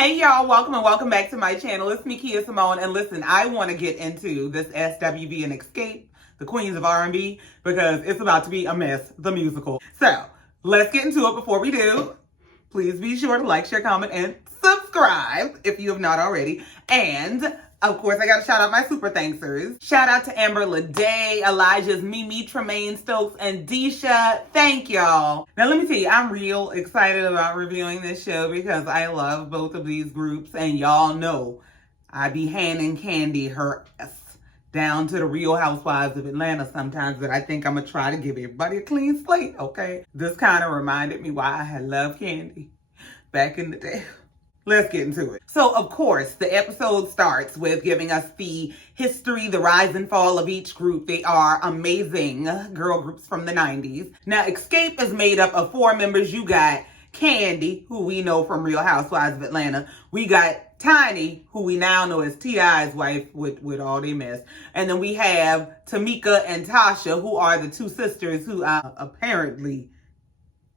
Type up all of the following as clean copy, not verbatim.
Hey y'all, welcome and welcome back to my channel. It's me, Kia Simone, and listen, I want to get into this SWV and Xscape, the queens of R&B, because it's about to be a mess, the musical. So, let's get into it. Before we do, please be sure to like, share, comment, and subscribe if you have not already. And of course, I got to shout out my super thanksers. Shout out to Amber Lede, Elijah's Mimi, Tremaine Stokes, and Deisha. Thank y'all. Now, let me tell you, I'm real excited about reviewing this show because I love both of these groups. And y'all know I be handing Candy her S down to the Real Housewives of Atlanta sometimes, but I think I'm going to try to give everybody a clean slate, okay? This kind of reminded me why I had loved Candy back in the day. Let's get into it. So, of course, the episode starts with giving us the history, the rise and fall of each group. They are amazing girl groups from the 90s. Now, Xscape is made up of 4 members. You got Candy, who we know from Real Housewives of Atlanta. We got Tiny, who we now know as T.I.'s wife with all they mess. And then we have Tamika and Tasha, who are the 2 sisters who apparently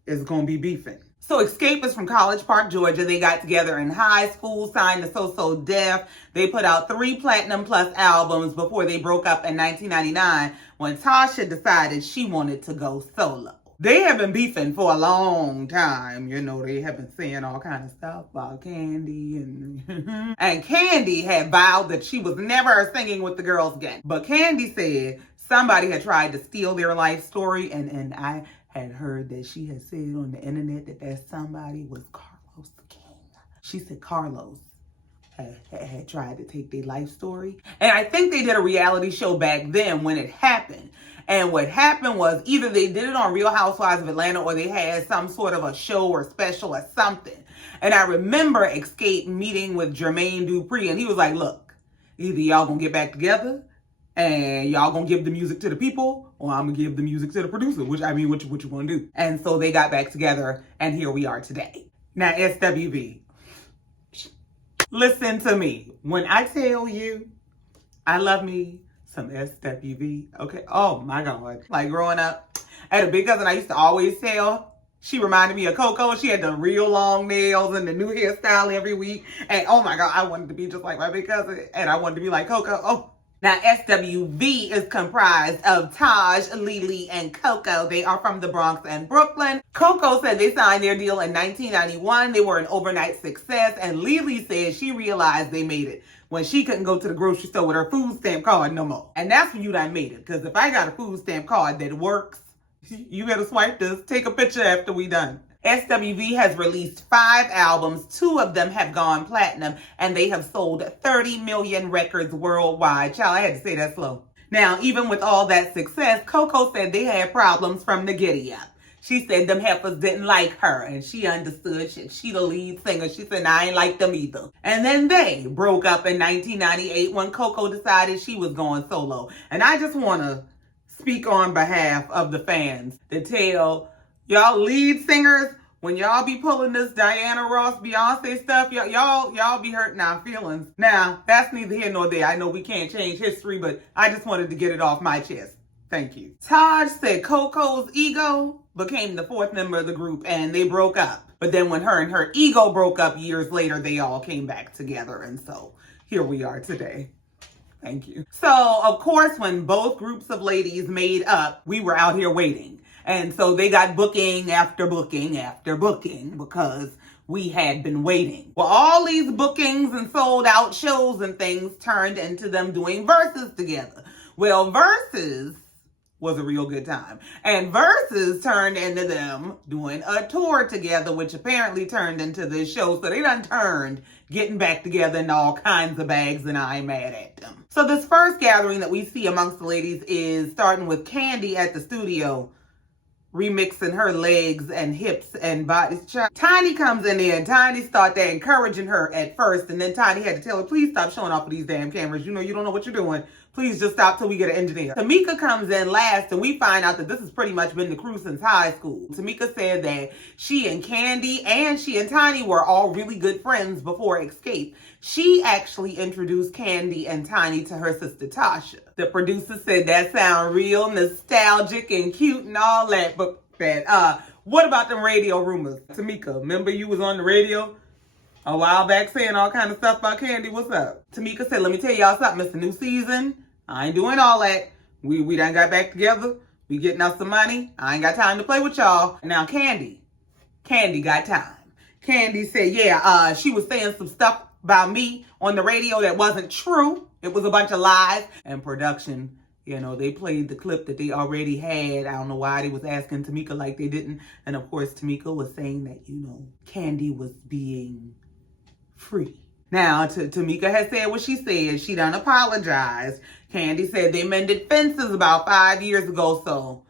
is going to be beefing. So Xscape is from College Park, Georgia. They got together in high school, signed to So Def. They put out 3 Platinum Plus albums before they broke up in 1999 when Tasha decided she wanted to go solo. They have been beefing for a long time. You know, they have been saying all kinds of stuff about Candy. And Candy had vowed that she was never singing with the girls again. But Candy said somebody had tried to steal their life story, and I had heard that she had said on the internet that somebody was Carlos the King. She said Carlos had tried to take their life story. And I think they did a reality show back then when it happened. And what happened was either they did it on Real Housewives of Atlanta or they had some sort of a show or special or something. And I remember Xscape meeting with Jermaine Dupri, and he was like, look, either y'all gonna get back together and y'all gonna give the music to the people, or I'm gonna give the music to the producer, what you wanna do? And so they got back together, and here we are today. Now, SWV, listen to me. When I tell you I love me some SWV, okay? Oh my God. Like growing up, I had a big cousin I used to always tell. She reminded me of Coco. She had the real long nails and the new hairstyle every week. And oh my God, I wanted to be just like my big cousin, and I wanted to be like Coco. Oh. Now, SWV is comprised of Taj, Lily, and Coco. They are from the Bronx and Brooklyn. Coco said they signed their deal in 1991. They were an overnight success. And Lily said she realized they made it when she couldn't go to the grocery store with her food stamp card no more. And that's when you done made it. Because if I got a food stamp card that works, you better swipe this. Take a picture after we done. SWV has released 5 albums. 2 of them have gone platinum, and they have sold 30 million records worldwide. Child, I had to say that slow. Now, even with all that success, Coco said they had problems from the giddy up. She said them heifers didn't like her, and she understood. She the lead singer. She said, I ain't like them either. And then they broke up in 1998 when Coco decided she was going solo. And I just want to speak on behalf of the fans to tell y'all lead singers, when y'all be pulling this Diana Ross, Beyonce stuff, y'all be hurting our feelings. Now, that's neither here nor there. I know we can't change history, but I just wanted to get it off my chest. Thank you. Taj said Coco's ego became the 4th member of the group, and they broke up. But then when her and her ego broke up years later, they all came back together. And so here we are today. Thank you. So, of course, when both groups of ladies made up, we were out here waiting. And so they got booking after booking after booking because we had been waiting. Well, all these bookings and sold out shows and things turned into them doing verses together. Well, verses was a real good time. And verses turned into them doing a tour together, which apparently turned into this show. So they done turned getting back together in all kinds of bags, and I'm mad at them. So this first gathering that we see amongst the ladies is starting with Candy at the studio, remixing her legs and hips and bodies. Tiny comes in there, and Tiny started there encouraging her at first, and then Tiny had to tell her, please stop showing off of these damn cameras. You know you don't know what you're doing. Please just stop till we get an engineer. Tamika comes in last, and we find out that this has pretty much been the crew since high school. Tamika said that she and Candy and she and Tiny were all really good friends before Xscape. She actually introduced Candy and Tiny to her sister Tasha. The producer said that sound real nostalgic and cute and all that, but what about them radio rumors? Tamika, remember you was on the radio a while back saying all kind of stuff about Kandi. What's up? Tamika said, let me tell y'all something. It's a new season. I ain't doing all that. We done got back together. We getting us some money. I ain't got time to play with y'all. Now Kandi got time. Kandi said, yeah, she was saying some stuff about me on the radio that wasn't true. It was a bunch of lies. And production, you know, they played the clip that they already had. I don't know why they was asking Tamika like they didn't. And of course, Tamika was saying that, you know, Kandi was being free. Now, Tamika has said what she said. She done apologized. Kandi said they mended fences about 5 years ago, so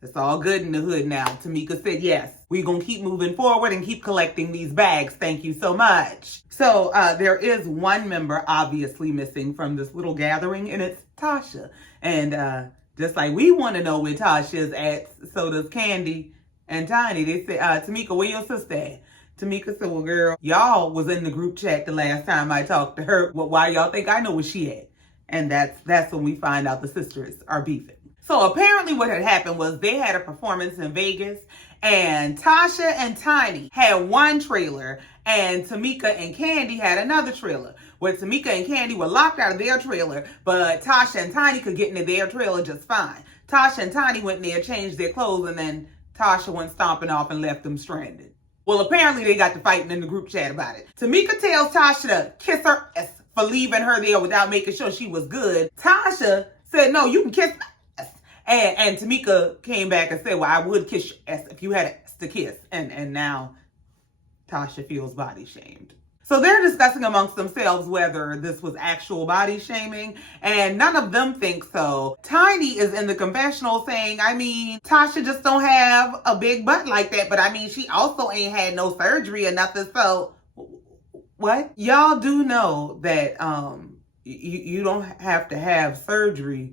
it's all good in the hood now. Tamika said, yes, we're going to keep moving forward and keep collecting these bags. Thank you so much. So there is one member obviously missing from this little gathering, and it's Tasha. And just like we want to know where Tasha is at, so does Kandi and Tiny. They say, Tamika, where your sister at? Tamika said, well, girl, y'all was in the group chat the last time I talked to her. Well, why y'all think I know where she at? And that's when we find out the sisters are beefing. So apparently what had happened was they had a performance in Vegas, and Tasha and Tiny had one trailer, and Tamika and Kandi had another trailer. Where Tamika and Kandi were locked out of their trailer, but Tasha and Tiny could get into their trailer just fine. Tasha and Tiny went in there, changed their clothes, and then Tasha went stomping off and left them stranded. Well, apparently they got to fighting in the group chat about it. Tamika tells Tasha to kiss her ass for leaving her there without making sure she was good. Tasha said, no, you can kiss my ass. And Tamika came back and said, well, I would kiss your ass if you had an ass to kiss. And now Tasha feels body shamed. So they're discussing amongst themselves whether this was actual body shaming, and none of them think so. Tiny is in the confessional saying, I mean, Tasha just don't have a big butt like that, but I mean, she also ain't had no surgery or nothing, so what? Y'all do know that you don't have to have surgery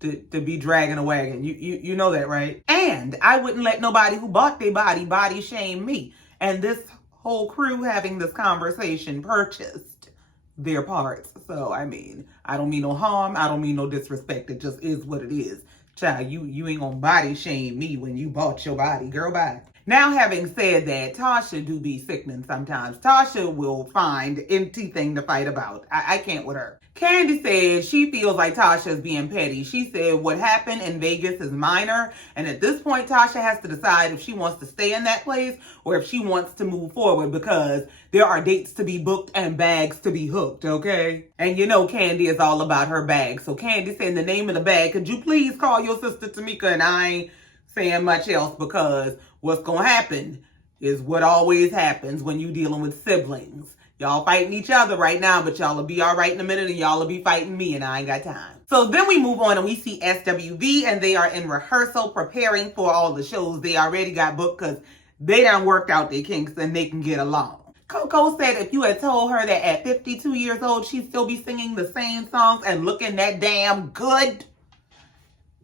to be dragging a wagon. You know that, right? And I wouldn't let nobody who bought their body shame me. And this whole crew having this conversation purchased their parts. So, I mean, I don't mean no harm. I don't mean no disrespect. It just is what it is. Child, you ain't gonna body shame me when you bought your body. Girl, bye. Now, having said that, Tasha do be sickening sometimes. Tasha will find anything to fight about. I can't with her. Kandi said she feels like Tasha is being petty. She said what happened in Vegas is minor, and at this point, Tasha has to decide if she wants to stay in that place or if she wants to move forward, because there are dates to be booked and bags to be hooked, okay? And you know Kandi is all about her bag. So Kandi said, in the name of the bag, could you please call your sister Tamika? And I ain't saying much else, because what's gonna happen is what always happens when you dealing with siblings. Y'all fighting each other right now, but y'all will be all right in a minute, and y'all will be fighting me, and I ain't got time. So then we move on and we see SWV, and they are in rehearsal preparing for all the shows they already got booked, because they done worked out their kinks and they can get along. Coco said if you had told her that at 52 years old, she'd still be singing the same songs and looking that damn good,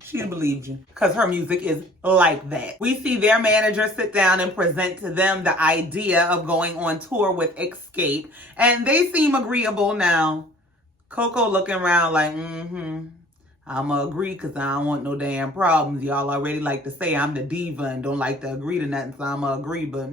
she'd believed you, because her music is like that. We see their manager sit down and present to them the idea of going on tour with Xscape, and they seem agreeable. Now, Coco looking around like, I'ma agree, because I don't want no damn problems. Y'all already like to say I'm the diva and don't like to agree to nothing, so I'ma agree, but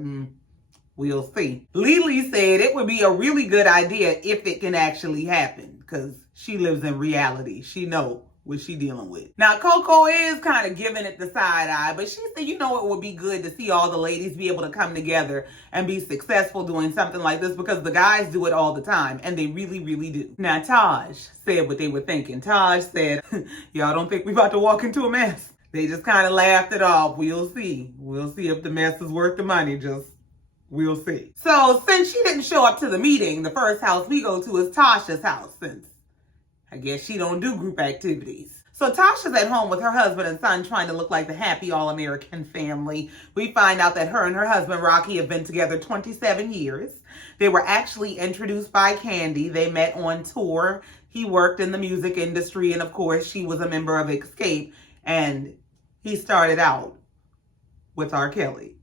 we'll see. Lily said it would be a really good idea if it can actually happen, because she lives in reality. She know what she dealing with. Now, Coco is kind of giving it the side eye, but she said, you know, it would be good to see all the ladies be able to come together and be successful doing something like this, because the guys do it all the time, and they really, really do. Now, Taj said what they were thinking. Taj said, y'all don't think we about to walk into a mess? They just kind of laughed it off. We'll see. We'll see if the mess is worth the money. We'll see. So, since she didn't show up to the meeting, the first house we go to is Tasha's house, since I guess she don't do group activities. So Tasha's at home with her husband and son, trying to look like the happy all-American family. We find out that her and her husband, Rocky, have been together 27 years. They were actually introduced by Kandi. They met on tour. He worked in the music industry, and of course, she was a member of Xscape, and he started out with R. Kelly.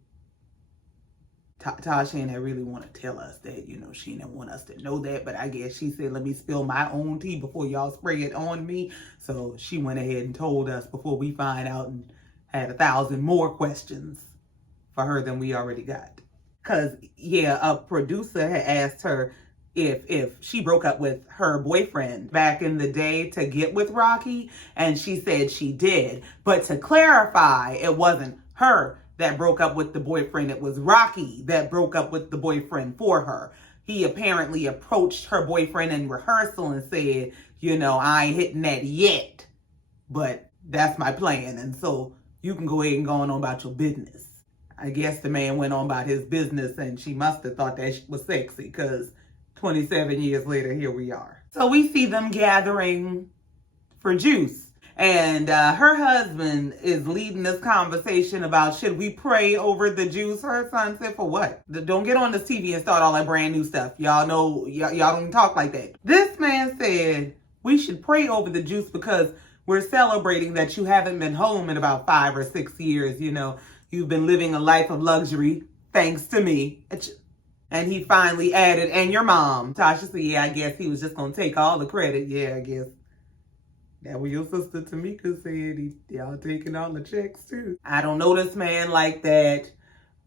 Tasha ain't really want to tell us that, you know, she didn't want us to know that, but I guess she said, let me spill my own tea before y'all spray it on me. So she went ahead and told us before we find out, and had 1,000 more questions for her than we already got. Because, yeah, a producer had asked her if she broke up with her boyfriend back in the day to get with Rocky, and she said she did. But to clarify, it wasn't her that broke up with the boyfriend. It was Rocky that broke up with the boyfriend for her. He apparently approached her boyfriend in rehearsal and said, you know, I ain't hitting that yet, but that's my plan. And so you can go ahead and go on about your business. I guess the man went on about his business, and she must have thought that was sexy, because 27 years later, here we are. So we see them gathering for juice. And her husband is leading this conversation about, should we pray over the juice? Her son said, for what? Don't get on this TV and start all that brand new stuff. Y'all know, y'all don't talk like that. This man said, we should pray over the juice because we're celebrating that you haven't been home in about 5 or 6 years. You know, you've been living a life of luxury, thanks to me. And he finally added, and your mom. Tasha said, yeah, I guess he was just going to take all the credit. Yeah, I guess. That what your sister Tamika said, y'all taking all the checks too. I don't know this man like that,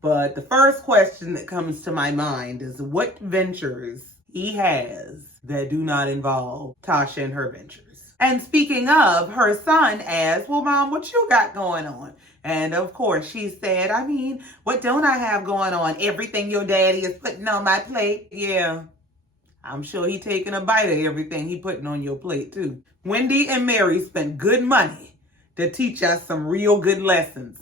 but the first question that comes to my mind is what ventures he has that do not involve Tasha and her ventures. And speaking of, her son asked, well, Mom, what you got going on? And of course she said, I mean, what don't I have going on? Everything your daddy is putting on my plate. Yeah. I'm sure he taking a bite of everything he putting on your plate too. Wendy and Mary spent good money to teach us some real good lessons.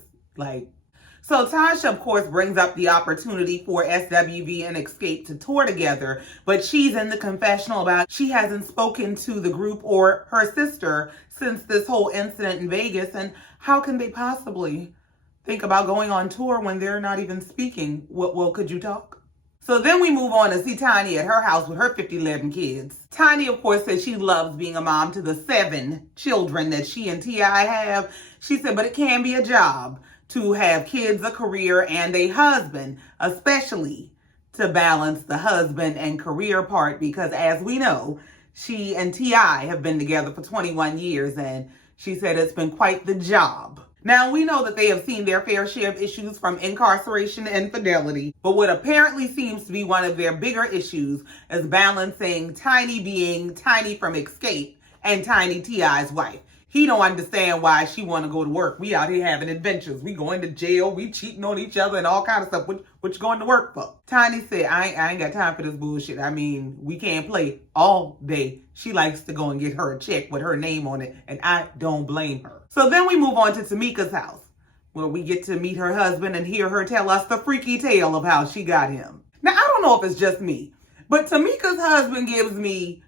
So Tasha, of course, brings up the opportunity for SWV and Xscape to tour together, but she's in the confessional about she hasn't spoken to the group or her sister since this whole incident in Vegas, and how can they possibly think about going on tour when they're not even speaking? Well, could you talk? So then we move on to see Tiny at her house with her 11 kids. Tiny, of course, says she loves being a mom to the 7 children that she and T.I. have. She said, but it can be a job to have kids, a career, and a husband, especially to balance the husband and career part, because as we know, she and T.I. have been together for 21 years, and she said it's been quite the job. Now, we know that they have seen their fair share of issues from incarceration and infidelity, but what apparently seems to be one of their bigger issues is balancing Tiny being Tiny from Xscape and Tiny T.I.'s wife. He don't understand why she want to go to work. We out here having adventures. We going to jail. We cheating on each other and all kind of stuff. What you going to work for? Tiny said, I ain't got time for this bullshit. I mean, we can't play all day. She likes to go and get her a check with her name on it, and I don't blame her. So then we move on to Tamika's house, where we get to meet her husband and hear her tell us the freaky tale of how she got him. Now, I don't know if it's just me, but Tamika's husband gives me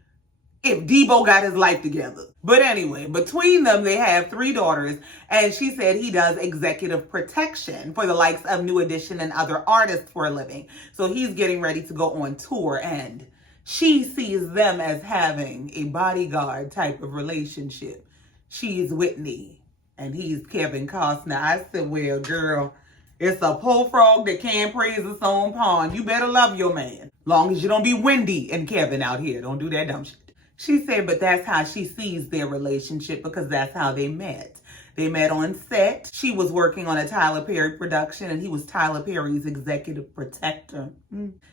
if Debo got his life together. But anyway, between them, they have 3 daughters, and she said he does executive protection for the likes of New Edition and other artists for a living. So he's getting ready to go on tour, and she sees them as having a bodyguard type of relationship. She's Whitney, and he's Kevin Costner. I said, well, girl, it's a pole frog that can't praise its own pond. You better love your man. Long as you don't be Wendy and Kevin out here. Don't do that dumb shit. She said, but that's how she sees their relationship because that's how they met. They met on set. She was working on a Tyler Perry production and he was Tyler Perry's executive protector.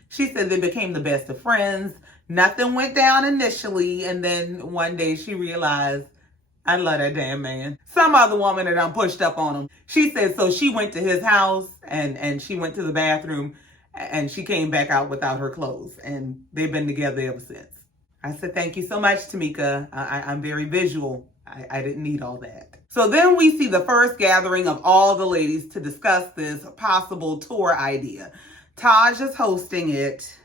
She said they became the best of friends. Nothing went down initially, and then one day she realized, I love that damn man. Some other woman that done pushed up on him. She said, so she went to his house and she went to the bathroom and she came back out without her clothes, and they've been together ever since. I said, thank you so much, Tamika. I'm very visual. I didn't need all that. So then we see the first gathering of all the ladies to discuss this possible tour idea. Taj is hosting it,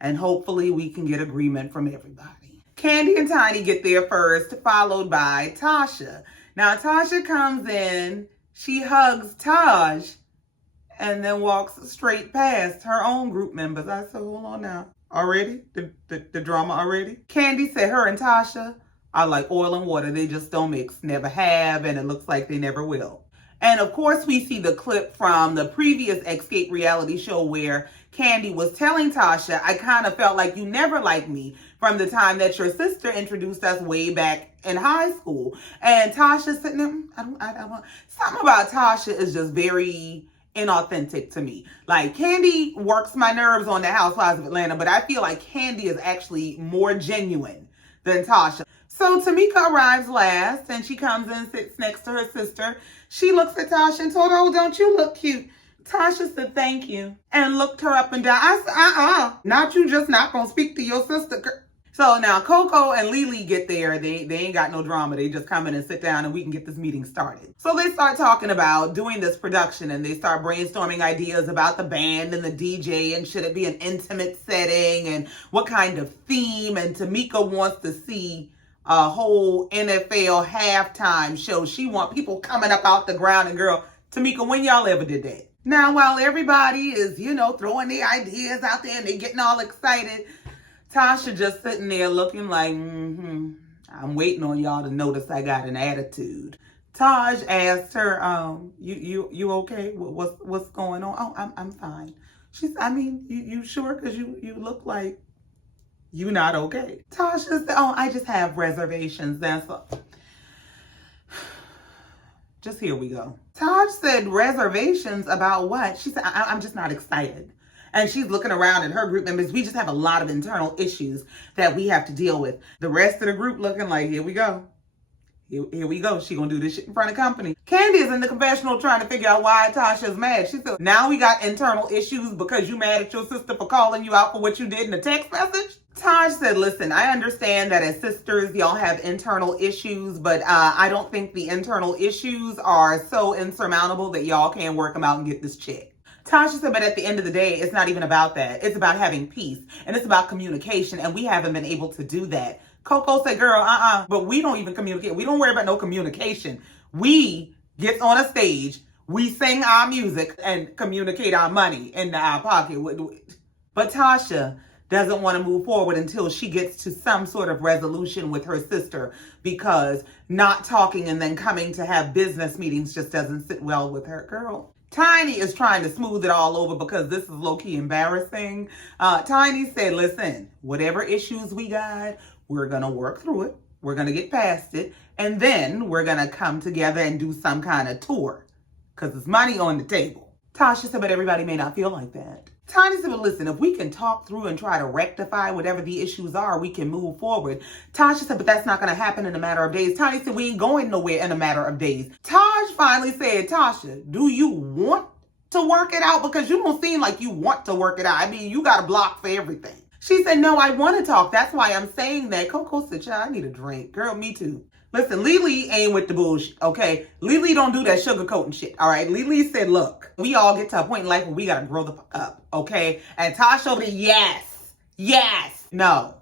and hopefully we can get agreement from everybody. Candy and Tiny get there first, followed by Tasha. Now, Tasha comes in, she hugs Taj, and then walks straight past her own group members. I said, hold on now. Already? The drama already? Candy said her and Tasha are like oil and water. They just don't mix. Never have, and it looks like they never will. And of course, we see the clip from the previous Xscape reality show where Candy was telling Tasha, I kind of felt like you never liked me from the time that your sister introduced us way back in high school. And Tasha sitting there, I don't, something about Tasha is just very inauthentic to me. Like, Kandi works my nerves on the Housewives of Atlanta, but I feel like Kandi is actually more genuine than Tasha. So Tamika arrives last, and she comes in and sits next to her sister. She looks at Tasha and told her, "Oh, don't you look cute?" Tasha said, "Thank you," and looked her up and down. I said, not you just not gonna speak to your sister. So now Coco and Lily get there. They ain't got no drama. They just come in and sit down and we can get this meeting started. So they start talking about doing this production, and they start brainstorming ideas about the band and the DJ, and should it be an intimate setting and what kind of theme. And Tamika wants to see a whole NFL halftime show. She want people coming up out the ground. And girl, Tamika, when y'all ever did that? Now, while everybody is, throwing their ideas out there and they getting all excited, Tasha just sitting there looking like, I'm waiting on y'all to notice I got an attitude. Taj asked her, you okay? What's going on? Oh, I'm fine. She's, you sure? Because you look like you not okay. Tasha said, oh, I just have reservations. That's all. Just here we go. Taj said, reservations about what? She said, I'm just not excited. And she's looking around at her group members. We just have a lot of internal issues that we have to deal with. The rest of the group looking like, here we go. Here we go. She gonna do this shit in front of company. Kandi is in the confessional trying to figure out why Tasha's mad. She said, now we got internal issues because you mad at your sister for calling you out for what you did in a text message? Taj said, listen, I understand that as sisters, y'all have internal issues, but I don't think the internal issues are so insurmountable that y'all can't work them out and get this check. Tasha said, but at the end of the day, it's not even about that. It's about having peace, and it's about communication, and we haven't been able to do that. Coco said, girl, but we don't even communicate. We don't worry about no communication. We get on a stage, we sing our music, and communicate our money in our pocket. But Tasha doesn't want to move forward until she gets to some sort of resolution with her sister, because not talking and then coming to have business meetings just doesn't sit well with her. Girl, Tiny is trying to smooth it all over because this is low-key embarrassing. Tiny said, listen, whatever issues we got, we're going to work through it. We're going to get past it. And then we're going to come together and do some kind of tour because there's money on the table. Tasha said, but everybody may not feel like that. Tiny said, well, listen, if we can talk through and try to rectify whatever the issues are, we can move forward. Tasha said, but that's not going to happen in a matter of days. Tiny said, we ain't going nowhere in a matter of days. Taj finally said, Tasha, do you want to work it out? Because you don't seem like you want to work it out. I mean, you got a block for everything. She said, no, I want to talk. That's why I'm saying that. Coco said, child, I need a drink. Girl, me too. Listen, Lily ain't with the bullshit, okay? Lily don't do that sugarcoating shit, all right? Lily said, look, we all get to a point in life where we got to grow the fuck up, okay? And Tasha over there, yes. No.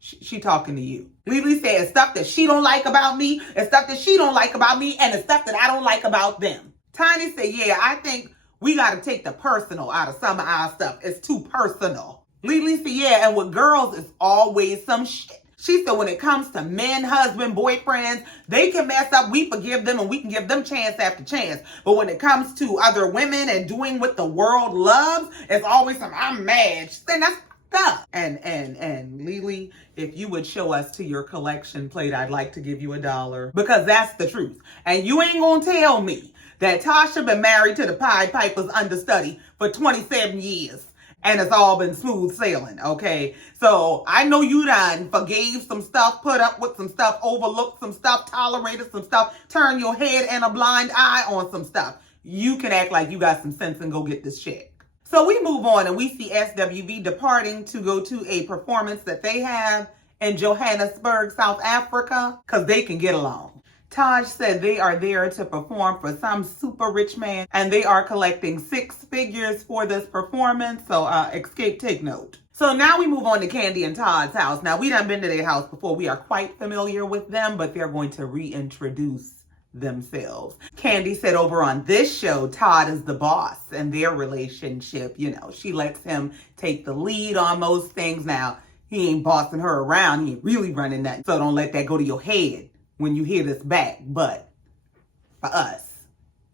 She talking to you. Lily said, it's stuff that she don't like about me, it's stuff that she don't like about me, and it's stuff that I don't like about them. Tiny said, yeah, I think we got to take the personal out of some of our stuff. It's too personal. Lily said, yeah, and with girls, it's always some shit. She said when it comes to men, husband, boyfriends, they can mess up. We forgive them and we can give them chance after chance. But when it comes to other women and doing what the world loves, it's always some, I'm mad. She said, that's fucked up. And Lily, if you would show us to your collection plate, I'd like to give you $1. Because that's the truth. And you ain't gonna tell me that Tasha been married to the Pied Piper's understudy for 27 years. And it's all been smooth sailing, okay? So I know you done forgave some stuff, put up with some stuff, overlooked some stuff, tolerated some stuff, turn your head and a blind eye on some stuff. You can act like you got some sense and go get this check. So we move on and we see SWV departing to go to a performance that they have in Johannesburg, South Africa, because they can get along. Taj said they are there to perform for some super rich man, and they are collecting 6 figures for this performance. So Xscape, take note. So now we move on to Kandi and Todd's house. Now we done been to their house before. We are quite familiar with them, but they're going to reintroduce themselves. Kandi said over on this show, Todd is the boss, and their relationship, she lets him take the lead on most things. Now he ain't bossing her around. He ain't really running nothing. So don't let that go to your head when you hear this back, but for us,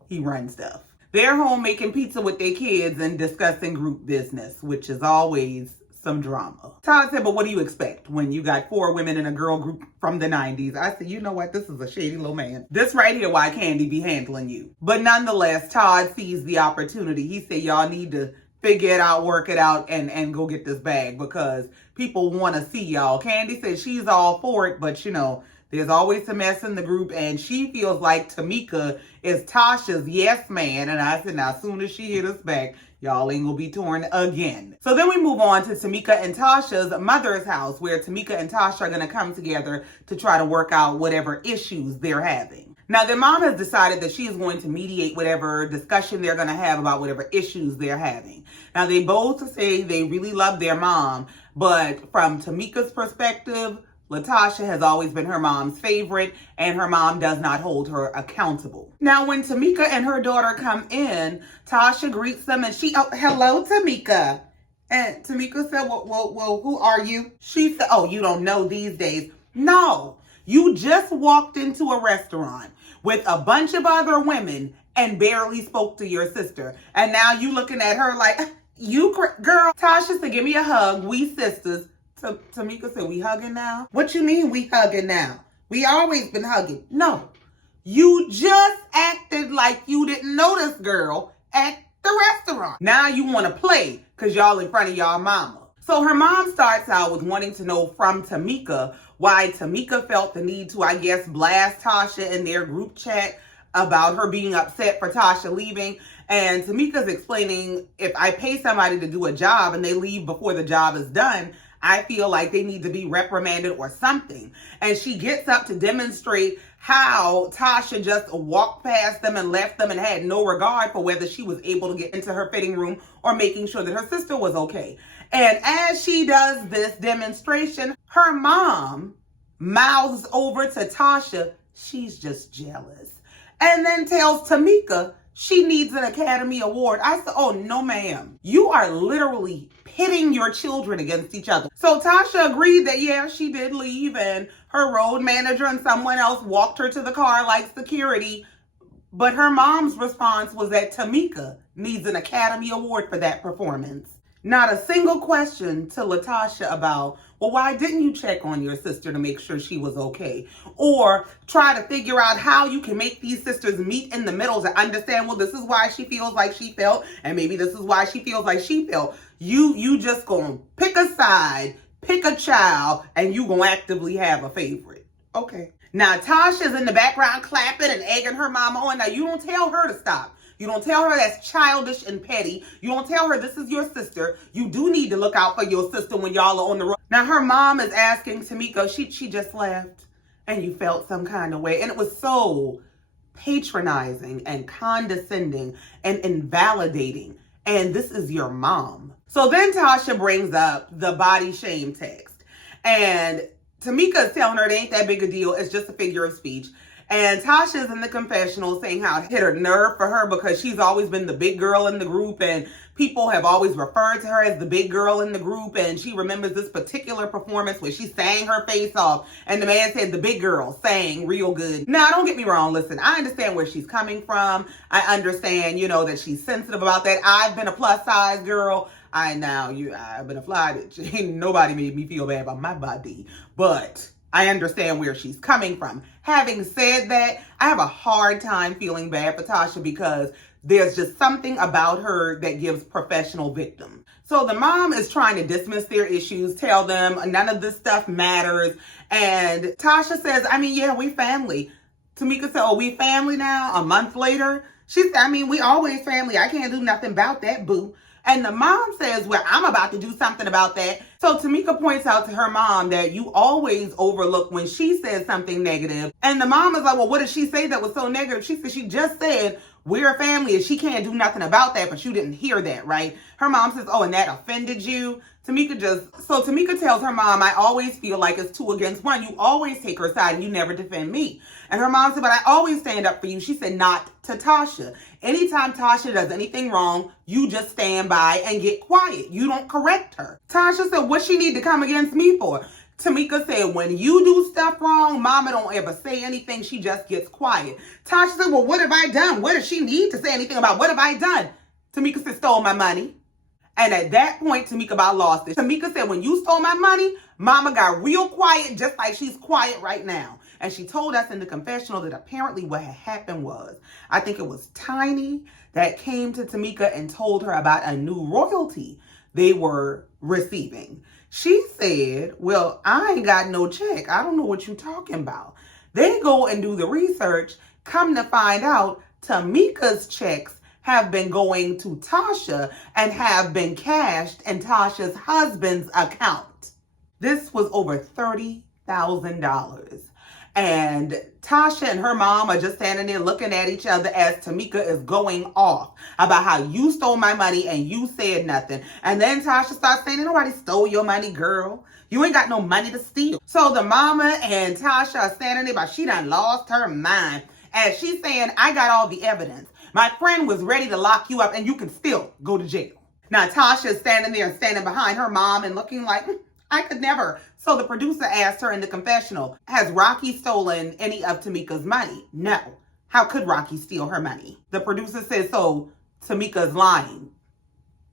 he runs stuff. They're home making pizza with their kids and discussing group business, which is always some drama. Todd said, but what do you expect when you got 4 women in a girl group from the 90s? I said, you know what? This is a shady little man. This right here, why Candy be handling you. But nonetheless, Todd sees the opportunity. He said, y'all need to figure it out, work it out, and go get this bag because people want to see y'all. Candy said she's all for it, but you know, there's always a mess in the group, and she feels like Tamika is Tasha's yes man. And I said, now, as soon as she hit us back, y'all ain't gonna be torn again. So then we move on to Tamika and Tasha's mother's house, where Tamika and Tasha are gonna come together to try to work out whatever issues they're having. Now, their mom has decided that she is going to mediate whatever discussion they're gonna have about whatever issues they're having. Now, they both say they really love their mom, but from Tamika's perspective, Latasha has always been her mom's favorite, and her mom does not hold her accountable. Now, when Tamika and her daughter come in, Tasha greets them, and she, oh, hello, Tamika. And Tamika said, well, who are you? She said, oh, you don't know these days. No, you just walked into a restaurant with a bunch of other women and barely spoke to your sister. And now you looking at her like, you, girl. Tasha said, give me a hug. We sisters. Tamika said, we hugging now? What you mean we hugging now? We always been hugging. No, you just acted like you didn't know this girl at the restaurant. Now you want to play because y'all in front of y'all mama. So her mom starts out with wanting to know from Tamika why Tamika felt the need to, I guess, blast Tasha in their group chat about her being upset for Tasha leaving. And Tamika's explaining, if I pay somebody to do a job and they leave before the job is done, I feel like they need to be reprimanded or something. And she gets up to demonstrate how Tasha just walked past them and left them and had no regard for whether she was able to get into her fitting room or making sure that her sister was okay. And as she does this demonstration, her mom mouths over to Tasha, she's just jealous. And then tells Tamika she needs an Academy Award. I said, oh, no, ma'am. You are literally pitting your children against each other. So Tasha agreed that, yeah, she did leave, and her road manager and someone else walked her to the car like security. But her mom's response was that Tamika needs an Academy Award for that performance. Not a single question to Latasha about, well, why didn't you check on your sister to make sure she was okay? Or try to figure out how you can make these sisters meet in the middle to understand, well, this is why she feels like she felt, and maybe this is why she feels like she felt. You just gonna pick a side, pick a child, and you gonna actively have a favorite. Okay. Now, Tasha's in the background clapping and egging her mama on. Now, you don't tell her to stop. You don't tell her that's childish and petty. You don't tell her this is your sister. You do need to look out for your sister when y'all are on the road. Now, her mom is asking Tamika, she just left and you felt some kind of way. And it was so patronizing and condescending and invalidating. And this is your mom. So then Tasha brings up the body shame text. And Tamika is telling her it ain't that big a deal. It's just a figure of speech. And Tasha's in the confessional saying how it hit her nerve for her because she's always been the big girl in the group and people have always referred to her as the big girl in the group. And she remembers this particular performance where she sang her face off and the man said the big girl sang real good. Now, don't get me wrong. Listen, I understand where she's coming from. I understand, that she's sensitive about that. I've been a plus size girl. I've been a fly bitch. Ain't nobody made me feel bad about my body. But I understand where she's coming from. Having said that, I have a hard time feeling bad for Tasha because there's just something about her that gives professional victim. So the mom is trying to dismiss their issues, tell them none of this stuff matters. And Tasha says, yeah, we family. Tamika said, oh, we family now? A month later? She said, we always family. I can't do nothing about that, boo. And the mom says, well, I'm about to do something about that. So Tamika points out to her mom that you always overlook when she says something negative. And the mom is like, well, what did she say that was so negative? She said, she just said, we're a family and she can't do nothing about that, but you didn't hear that, right? Her mom says, oh, and that offended you? Tamika tells her mom, I always feel like it's 2 against 1. You always take her side and you never defend me. And her mom said, but I always stand up for you. She said, not to Tasha. Anytime Tasha does anything wrong, you just stand by and get quiet. You don't correct her. Tasha said, what she need to come against me for? Tamika said, when you do stuff wrong, mama don't ever say anything. She just gets quiet. Tasha said, well, what have I done? What does she need to say anything about? What have I done? Tamika said, stole my money. And at that point, Tamika about lost it. Tamika said, when you stole my money, mama got real quiet, just like she's quiet right now. And she told us in the confessional that apparently what had happened was, I think it was Tiny that came to Tamika and told her about a new royalty they were receiving. She said, well, I ain't got no check. I don't know what you're talking about. They go and do the research, come to find out Tamika's checks have been going to Tasha and have been cashed in Tasha's husband's account. This was over $30,000. And Tasha and her mom are just standing there looking at each other as Tamika is going off about how you stole my money and you said nothing. And then Tasha starts saying, nobody stole your money, girl. You ain't got no money to steal. So the mama and Tasha are standing there, but she done lost her mind. As she's saying, I got all the evidence. My friend was ready to lock you up and you can still go to jail. Now Tasha is standing there and standing behind her mom and looking like, I could never. So the producer asked her in the confessional, has Rocky stolen any of Tamika's money? No. How could Rocky steal her money? The producer said, so Tamika's lying.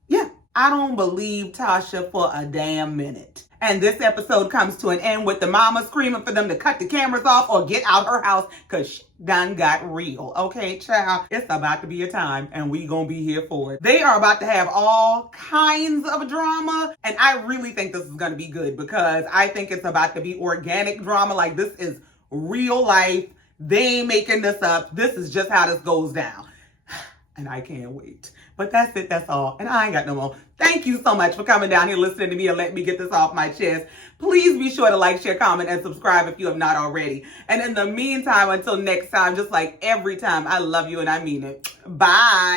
Yeah. I don't believe Tasha for a damn minute. And this episode comes to an end with the mama screaming for them to cut the cameras off or get out her house because she done got real. Okay, child, it's about to be a time and we gonna be here for it. They are about to have all kinds of drama and I really think this is gonna be good because I think it's about to be organic drama. Like this is real life. They ain't making this up. This is just how this goes down. And I can't wait. But that's it. That's all. And I ain't got no more. Thank you so much for coming down here, listening to me, and letting me get this off my chest. Please be sure to like, share, comment, and subscribe if you have not already. And in the meantime, until next time, just like every time, I love you and I mean it. Bye.